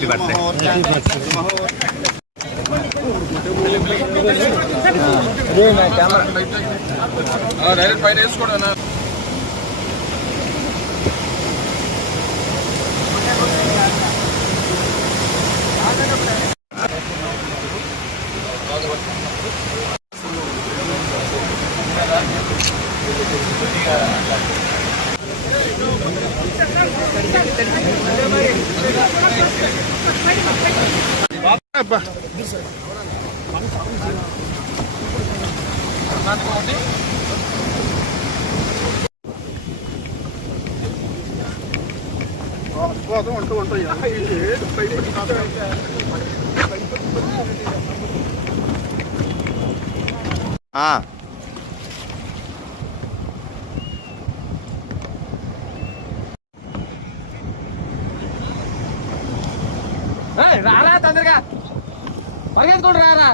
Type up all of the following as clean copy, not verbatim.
Happy birthday. Direct పైన వేసుకోవడం. రారా తొందరగా పరిగెత్తుకుంటూ రారా.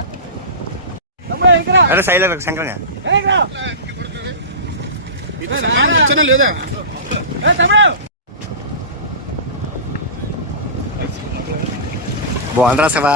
శైలజ శంకర్ లేదా బాగుందిరా శివా.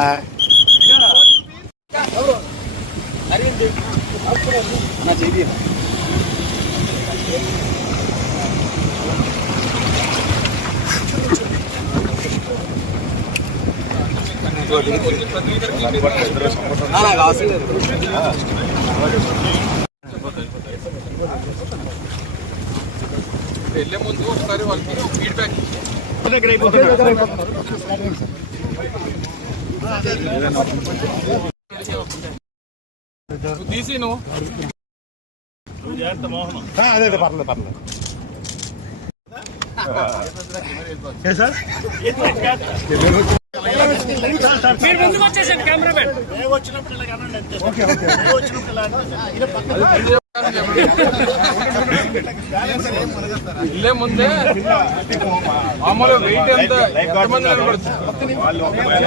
వెళ్ళే ముందు ఒకసారి వాళ్ళకి ఫీడ్బ్యాక్ తీసి నువ్వు అదే పర్లేదు పర్లేదు మీరు ముందుకు వచ్చేసాను కెమెరామెన్. వెళ్ళే ముందే మామూలు వెయిట్ ఎంత ఎంతమంది నిలబడుతుంది.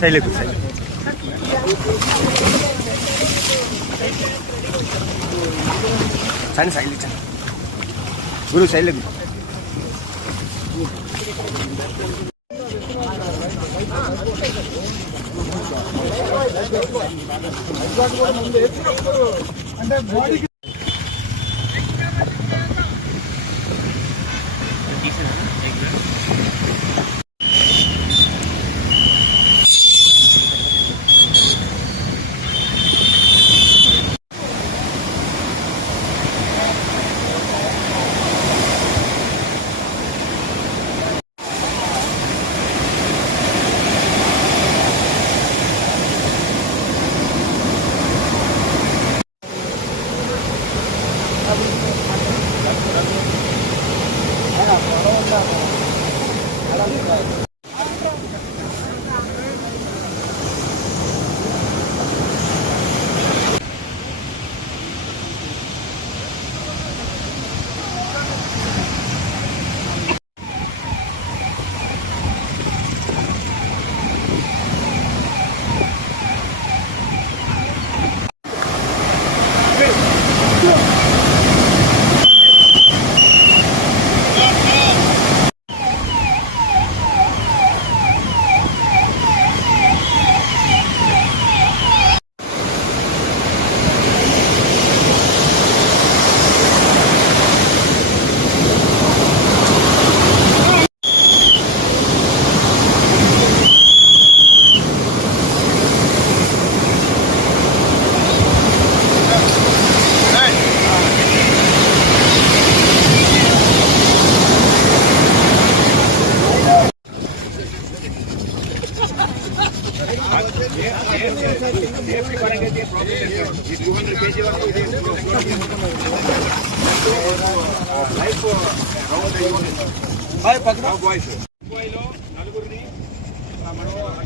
శైలజ శైలజ గురు శైలజ అంటే బాడీకి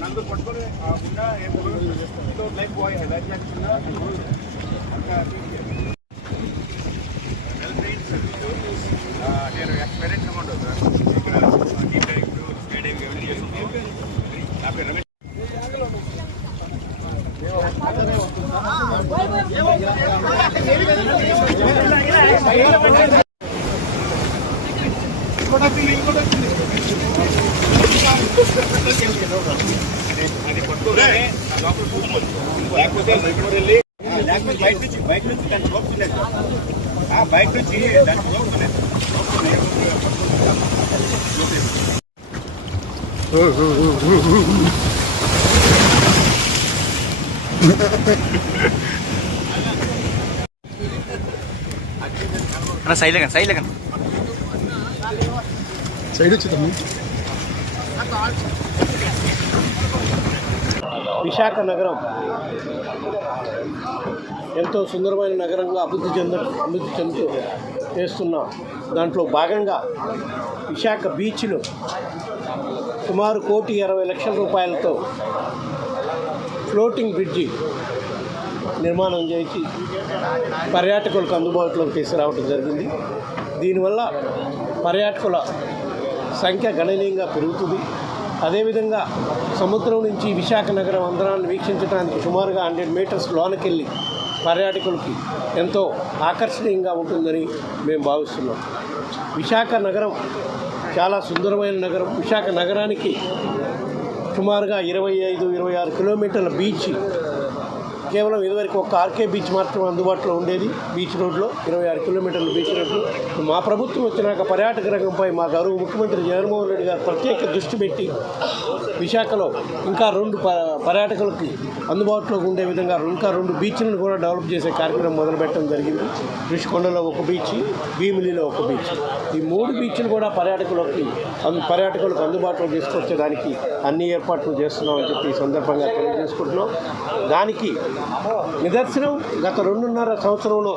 నలుగురు పట్టుకొని లైఫ్ బాయ్ లైఫ్ నేను ఎక్స్పీరియన్స్ అమౌంట్ సార్ ఇక్కడ లేకపోతే బయట నుంచి దాన్ని లోపులేదు, బయట నుంచి దాన్ని లోపులేదు. సైడ్ వచ్చిందమ్మా. విశాఖ నగరం ఎంతో సుందరమైన నగరంగా అభివృద్ధి చెందుతూ చేస్తున్న దాంట్లో భాగంగా విశాఖ బీచ్లో సుమారు 1,20,00,000 రూపాయలతో ఫ్లోటింగ్ బ్రిడ్జి నిర్మాణం చేసి పర్యాటకులకు అందుబాటులోకి తీసుకురావడం జరిగింది. దీనివల్ల పర్యాటకుల సంఖ్య గణనీయంగా పెరుగుతుంది. అదేవిధంగా సముద్రం నుంచి విశాఖ నగరం అందరాన్ని వీక్షించడానికి సుమారుగా 100 మీటర్స్ లోనకెళ్ళి పర్యాటకులకి ఎంతో ఆకర్షణీయంగా ఉంటుందని మేము భావిస్తున్నాం. విశాఖ నగరం చాలా సుందరమైన నగరం. విశాఖ నగరానికి సుమారుగా 25-26 కిలోమీటర్ల బీచ్, కేవలం ఇదివరకు ఒక ఆర్కే బీచ్ మాత్రం అందుబాటులో ఉండేది. బీచ్ రోడ్లో 26 కిలోమీటర్ల బీచ్ రోడ్లు. మా ప్రభుత్వం వచ్చినాక పర్యాటక రంగంపై మా గౌరవ ముఖ్యమంత్రి జగన్మోహన్ రెడ్డి గారు ప్రత్యేక దృష్టి పెట్టి విశాఖలో ఇంకా 2 పర్యాటకులకి అందుబాటులో ఉండే విధంగా ఇంకా 2 బీచ్లను కూడా డెవలప్ చేసే కార్యక్రమం మొదలుపెట్టడం జరిగింది. ఋషికొండలో ఒక బీచ్, భీమిలిలో ఒక బీచ్. ఈ 3 బీచ్లు కూడా పర్యాటకులకు అందుబాటులో తీసుకొచ్చేదానికి అన్ని ఏర్పాట్లు చేస్తున్నామని చెప్పి ఈ సందర్భంగా తెలియజేసుకుంటున్నాం. దానికి నిదర్శనం గత 2.5 సంవత్సరంలో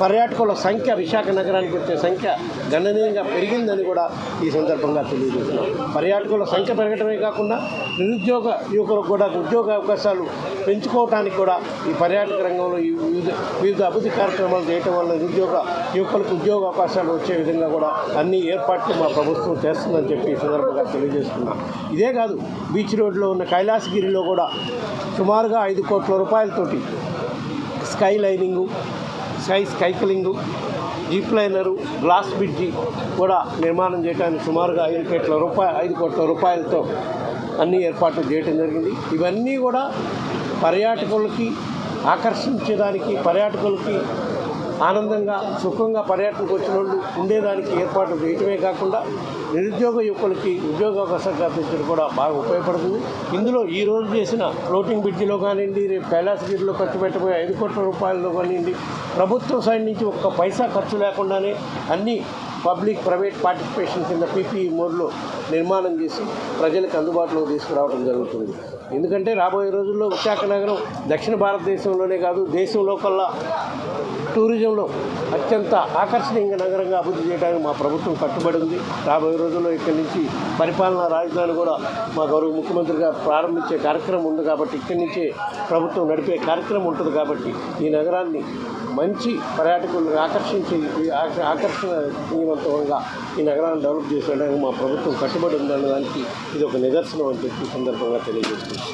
పర్యాటకుల సంఖ్య, విశాఖ నగరానికి వచ్చే సంఖ్య గణనీయంగా పెరిగిందని కూడా ఈ సందర్భంగా తెలియజేస్తున్నాం. పర్యాటకుల సంఖ్య పెరగడమే కాకుండా నిరుద్యోగ యువకులకు కూడా ఉద్యోగ అవకాశాలు పెంచుకోవడానికి కూడా ఈ పర్యాటక రంగంలో వివిధ అభివృద్ధి కార్యక్రమాలు చేయటం వల్ల నిరుద్యోగ యువకులకు ఉద్యోగ అవకాశాలు వచ్చే విధంగా కూడా అన్ని ఏర్పాట్లు మా ప్రభుత్వం చేస్తుందని చెప్పి ఈ సందర్భంగా తెలియజేస్తున్నాం. ఇదే కాదు, బీచ్ రోడ్లో ఉన్న కైలాసగిరిలో కూడా సుమారుగా 5 కోట్ల రూపాయలతోటి sky lining, sky cycling, zip liner, glass bridge కూడా నిర్మాణం చేయడానికి సుమారుగా 5 కోట్ల రూపాయలతో అన్ని ఏర్పాట్లు చేయడం జరిగింది. ఇవన్నీ కూడా పర్యాటకులకి ఆకర్షించడానికి, పర్యాటకులకి ఆనందంగా సుఖంగా పర్యటనకు వచ్చిన వాళ్ళు ఉండేదానికి ఏర్పాట్లు చేయటమే కాకుండా నిరుద్యోగ యువకులకి ఉద్యోగ అవకాశాలు కల్పించడం కూడా బాగా ఉపయోగపడుతుంది. ఇందులో ఈ రోజు చేసిన ఫ్లోటింగ్ బ్రిడ్జిలో కానివ్వండి, రేపు కైలాసగిరిలో ఖర్చు పెట్టబోయే 5 కోట్ల రూపాయల్లో కానివ్వండి, ప్రభుత్వం సైడ్ నుంచి ఒక్క పైసా ఖర్చు లేకుండానే అన్ని పబ్లిక్ ప్రైవేట్ పార్టిసిపేషన్ కింద పీపీఈ మోడ్లో నిర్మాణం చేసి ప్రజలకు అందుబాటులోకి తీసుకురావడం జరుగుతుంది. ఎందుకంటే రాబోయే రోజుల్లో విశాఖ నగరం దక్షిణ భారతదేశంలోనే కాదు, దేశంలో కల్లా టూరిజంలో అత్యంత ఆకర్షణీయంగా నగరంగా అభివృద్ధి చేయడానికి మా ప్రభుత్వం కట్టుబడి ఉంది. రాబోయే రోజుల్లో ఇక్కడి నుంచి పరిపాలనా రాజధాని కూడా మా గౌరవ ముఖ్యమంత్రి గారు ప్రారంభించే కార్యక్రమం ఉంది కాబట్టి, ఇక్కడి నుంచే ప్రభుత్వం నడిపే కార్యక్రమం ఉంటుంది కాబట్టి ఈ నగరాన్ని మంచి పర్యాటకులను ఆకర్షణీయవంతంగా ఈ నగరాన్ని డెవలప్ చేసేయడానికి మా ప్రభుత్వం కట్టుబడి ఉందన్న దానికి ఇది ఒక నిదర్శనం అని చెప్పి సందర్భంగా తెలియజేస్తుంది.